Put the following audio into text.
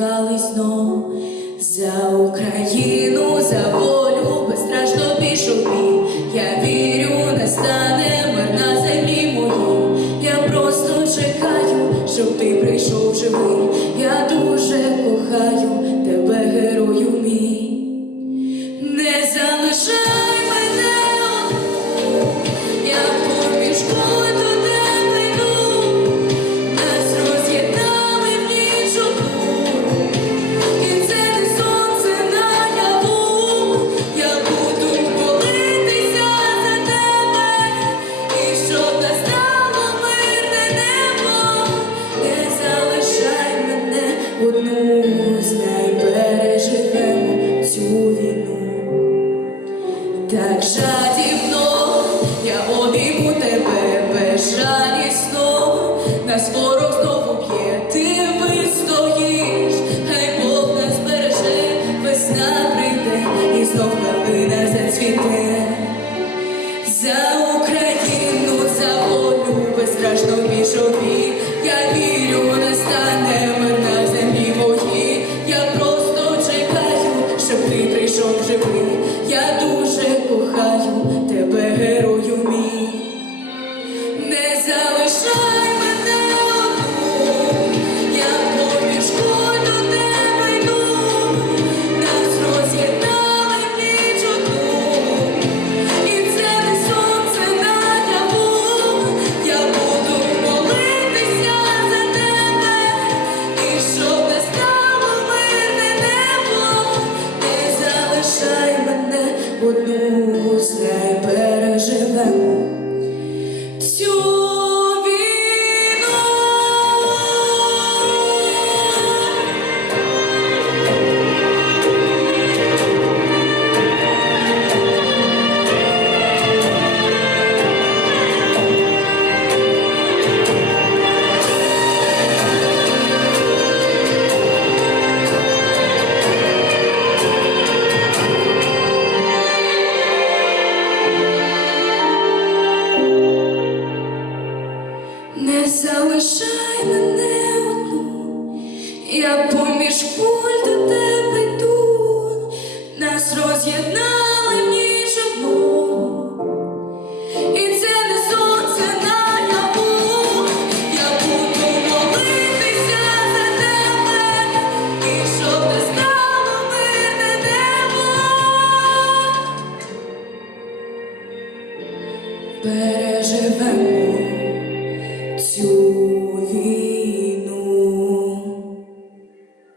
посміхались знов. За Україну, за волю, безстрашно пішов бій. Я вірю, настане мир на землі моїй. Я просто чекаю, щоб ти прийшов живий. Я дуже кохаю Так жадібно я обійму тебе безжалісно, на скоро знову п'є, ти вистоїш, хай Бог нас береже, весна прийде і знов калина зацвіте. Залишай мене одну, я поміж куль до тебе йду, нас роз'єднали